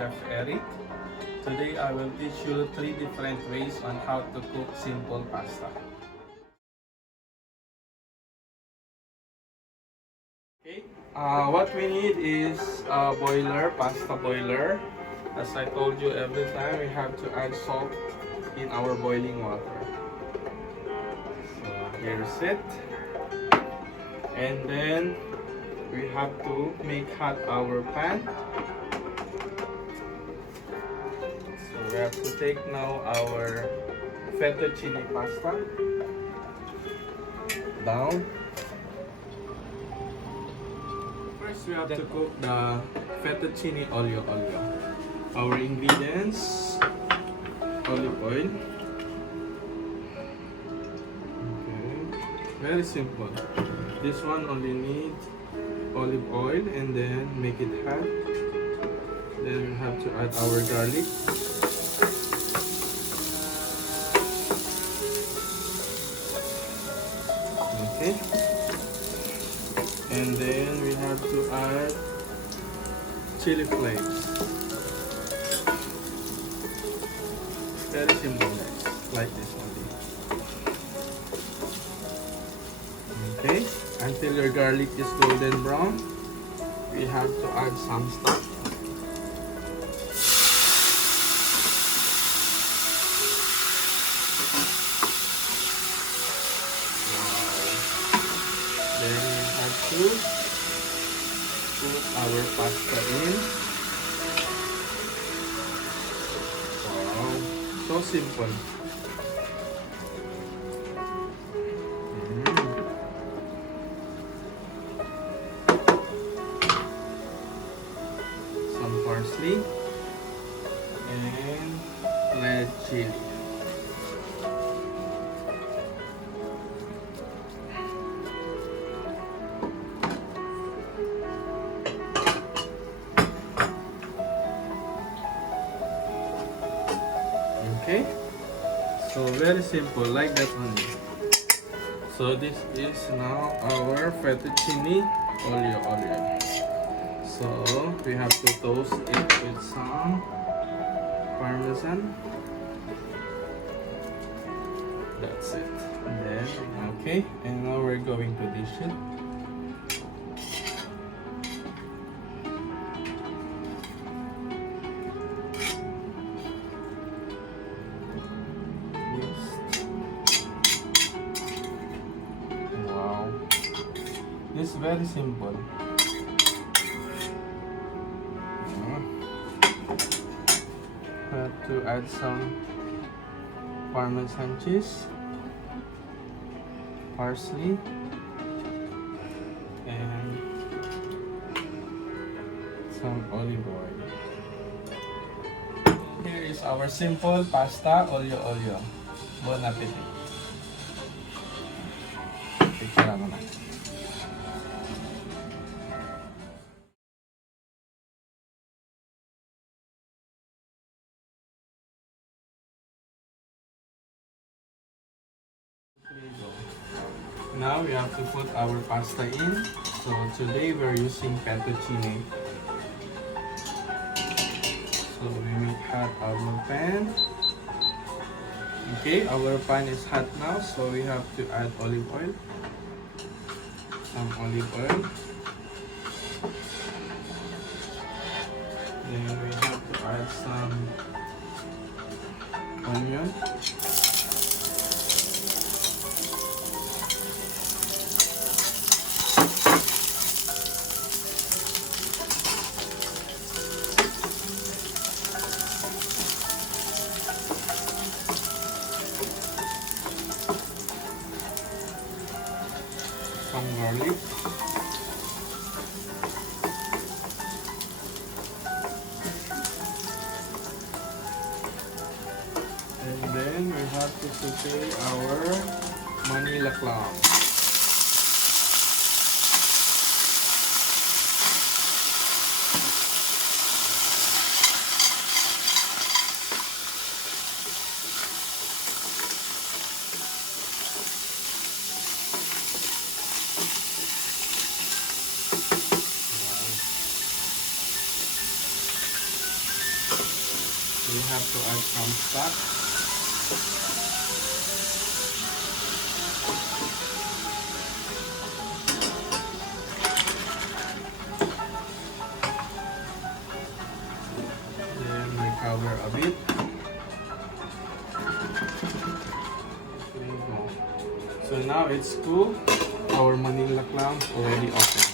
Chef Eric. Today I will teach you 3 different ways on how to cook simple pasta. Okay, what we need is a boiler, pasta boiler. As I told you, every time we have to add salt in our boiling water. So here's it. And then we have to make hot our pan. So we have to take now our fettuccine pasta down. First we have to cook the fettuccine olio. Our ingredients: olive oil. Okay, very simple. This one only needs olive oil and then make it hot. Then we have to add our garlic. Okay. And then we have to add chili flakes. Very simple, guys. Like this only. Okay. Until your garlic is golden brown, we have to add some stock. Then we have to put our pasta in. Wow, so simple. Some parsley and red chili. Okay, so very simple, like that only. So this is now our fettuccine olio. So we have to toast it with some parmesan. That's it. And then okay, and now we're going to dish it. Wow, this is very simple. Have to add some parmesan cheese, parsley, and some olive oil. Here is our simple pasta olio. Bon appetit. Picture mo na. Now we have to put our pasta in. So today we're using fettuccine. So we make hot our pan. Okay, our pan is hot now, so we have to add olive oil. Some olive oil. Then we have to add some onion. Some garlic. And then we have to saute our Manila clam. we have to add some stock. Then we cover a bit. There you go. So now it's cool. Our Manila clams already open.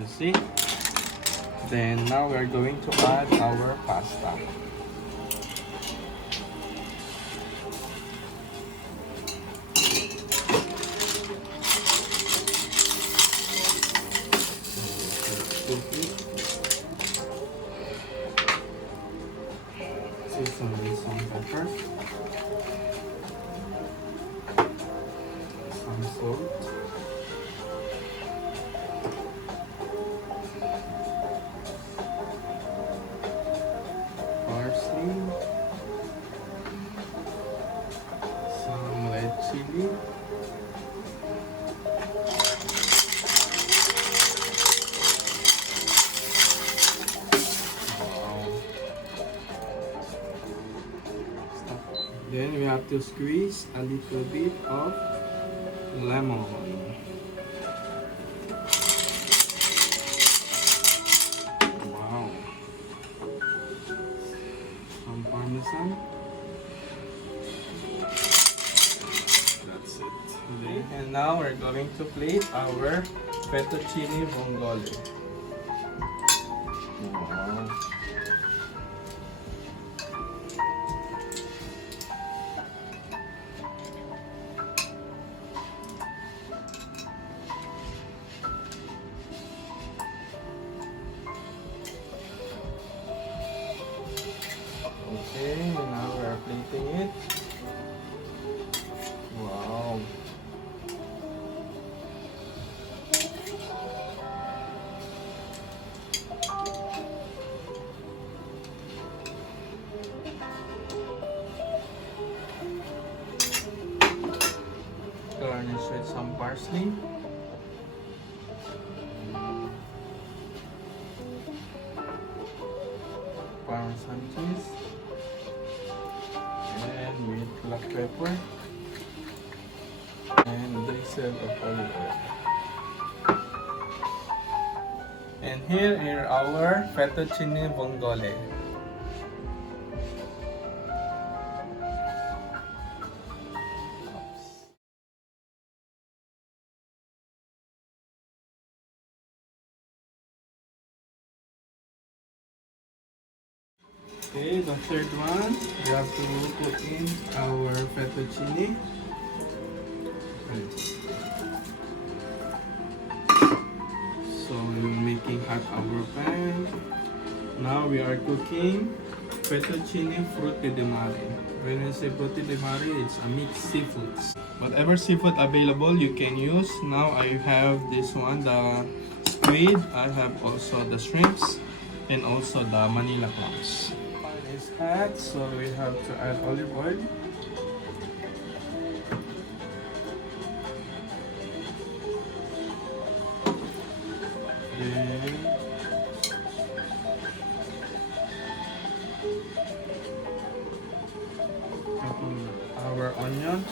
You see? Then now we are going to add our pasta. Season with some pepper, some salt, parsley, some red chili, then we have to squeeze a little bit of lemon. Wow. Some parmesan. That's it. Okay. And now we're going to plate our fettuccine vongole. Wow. Okay, now we are plating it. Wow. Garnish with some parsley. Parmesan cheese. And with black pepper and drizzle of olive oil. And here are our fettuccine vongole. Okay, the third one, we have to put in our fettuccine. So we're making hot our pan. Now we are cooking fettuccine frutti di mare. When we say frutti di mare, it's a mixed seafoods. Whatever seafood available you can use. Now I have this one, the squid. I have also the shrimps and also the Manila clams. Is hot, so we have to add olive oil. Then our onion,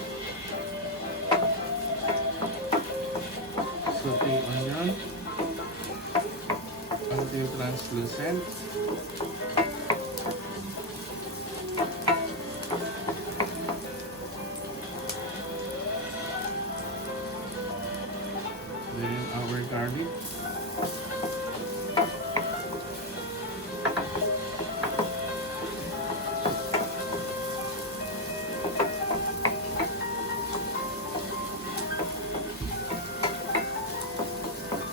saute onion until translucent. Then our garlic.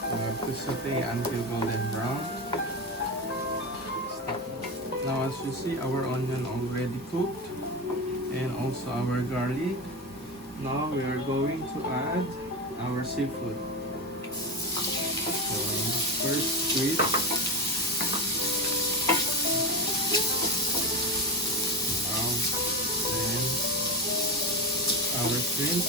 We have to saute until golden brown. Now as you see, our onion already cooked and also our garlic. Now we are going to add our seafood. So first squid. Wow. Then our shrimp.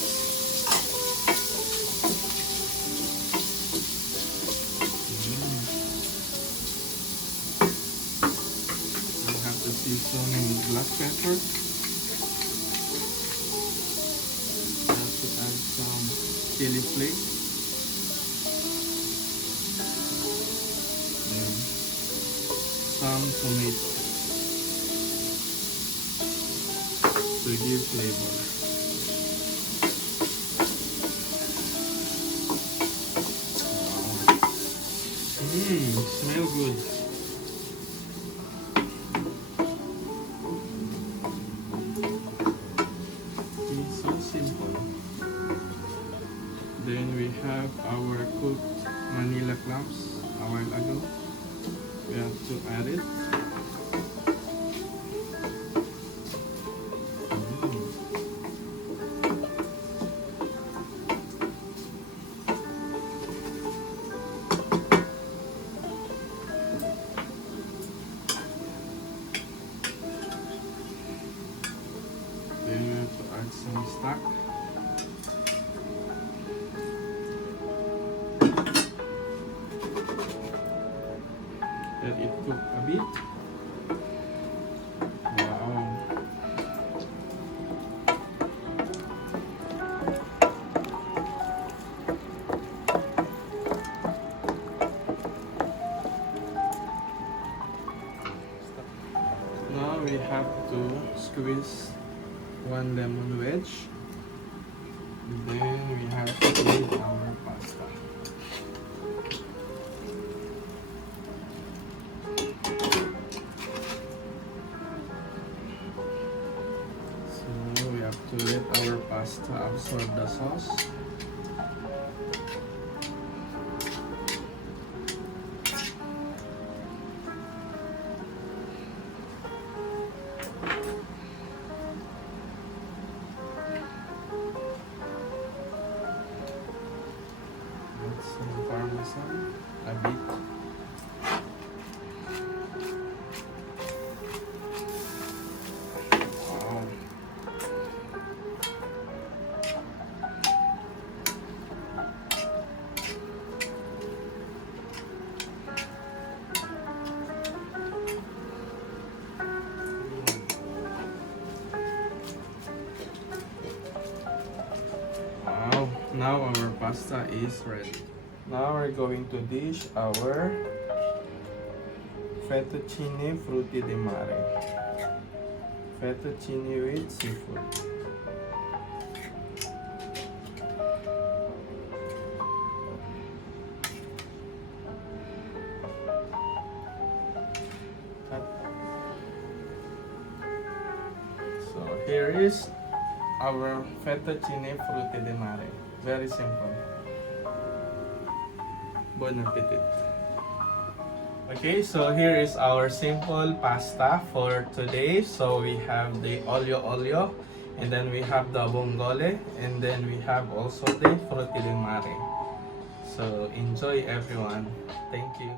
We have to seasoning black pepper. You have to add some chili flakes and some tomatoes to give flavor. Wow. Smell good. It's so simple. Then we have our cooked Manila clams a while ago. We have to add it. Then we have to add some stock. Let it cook a bit. Wow. Now we have to squeeze one lemon wedge. Then we have to add our pasta. So we have to let our pasta absorb the sauce. Add some parmesan, a bit. Wow. Wow, now our pasta is ready. Now we're going to dish our fettuccine frutti di mare. Fettuccine with seafood. So here is our fettuccine frutti di mare. Very simple. Bon appetit. Okay, so here is our simple pasta for today. So we have the olio, and then we have the vongole, and then we have also the frutti di mare. So enjoy everyone. Thank you.